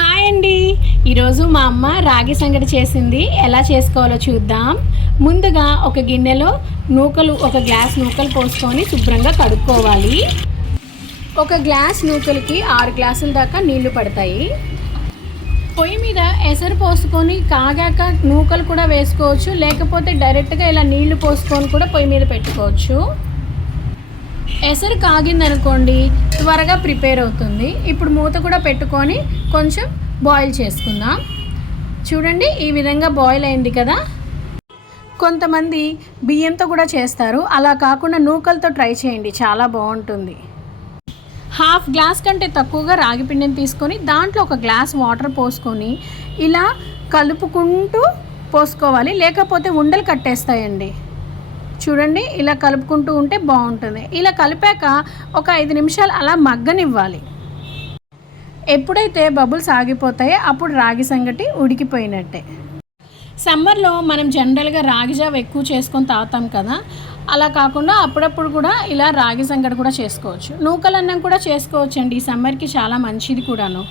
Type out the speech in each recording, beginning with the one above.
Hi అండి. ఈరోజు మా అమ్మ రాగి సంగటి చేసింది. ఎలా చేసుకోవాలో చూద్దాం. ముందుగా ఒక గిన్నెలో ఒక గ్లాస్ నూకలు పోసుకొని శుభ్రంగా కడుక్కోవాలి. ఒక గ్లాస్ నూకలకి 6 గ్లాసుల దాకా నీళ్లు పడతాయి. పొయ్యి మీద ఎసరు పోసుకొని కాగాక నూకలు కూడా వేసుకోవచ్చు, లేకపోతే డైరెక్ట్గా ఇలా నీళ్లు పోసుకొని కూడా పొయ్యి మీద పెట్టుకోవచ్చు. ఎసరు కాగిందనుకోండి త్వరగా ప్రిపేర్ అవుతుంది. ఇప్పుడు మూత కూడా పెట్టుకొని కొంచెం బాయిల్ చేసుకుందాం. చూడండి, ఈ విధంగా బాయిల్ అయింది కదా. కొంతమంది బియ్యంతో కూడా చేస్తారు, అలా కాకుండా నూకలతో ట్రై చేయండి, చాలా బాగుంటుంది. హాఫ్ గ్లాస్ కంటే తక్కువగా రాగి పిండిని తీసుకొని దాంట్లో ఒక గ్లాస్ వాటర్ పోసుకొని ఇలా కలుపుకుంటూ పోసుకోవాలి, లేకపోతే ఉండలు కట్టేస్తాయండి. చూడండి, ఇలా కలుపుకుంటూ ఉంటే బాగుంటుంది. ఇలా కలిపాక ఒక 5 నిమిషాలు అలా మగ్గనివ్వాలి. ఎప్పుడైతే బబుల్స్ ఆగిపోతాయో అప్పుడు రాగి సంగటి ఉడికిపోయినట్టే. సమ్మర్లో మనం జనరల్గా రాగి జావ ఎక్కువ చేసుకొని తాగుతాం కదా, అలా కాకుండా అప్పుడప్పుడు కూడా ఇలా రాగి సంగటి కూడా చేసుకోవచ్చు. నూకలన్నం కూడా చేసుకోవచ్చండి, ఈ సమ్మర్కి చాలా మంచిది కూడాను.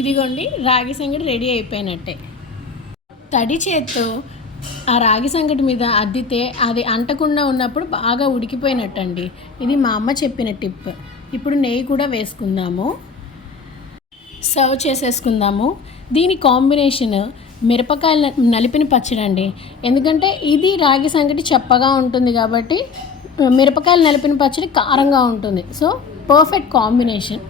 ఇదిగోండి, రాగి సంగటి రెడీ అయిపోయినట్టే. తడి చేత్తో ఆ రాగి సంగటి మీద అద్దితే అది అంటకుండా ఉన్నప్పుడు బాగా ఉడికిపోయినట్టండి. ఇది మా అమ్మ చెప్పిన టిప్. ఇప్పుడు నెయ్యి కూడా వేసుకుందాము, సర్వ్ చేసేసుకుందాము. దీని కాంబినేషన్ మిరపకాయలు నలిపిన పచ్చడి అండి. ఎందుకంటే ఇది రాగి సంగటి చప్పగా ఉంటుంది కాబట్టి మిరపకాయలు నలిపిన పచ్చడి కారంగా ఉంటుంది. So perfect combination.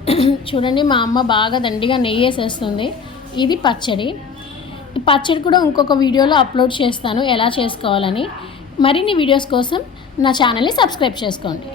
చూడండి, మా అమ్మ బాగా దండిగా నెయ్యి వేసేస్తుంది. ఇది పచ్చడి. ఈ పచ్చడి కూడా ఇంకొక వీడియోలో అప్లోడ్ చేస్తాను ఎలా చేసుకోవాలని. మరిన్ని వీడియోస్ కోసం నా ఛానల్ని సబ్స్క్రైబ్ చేసుకోండి.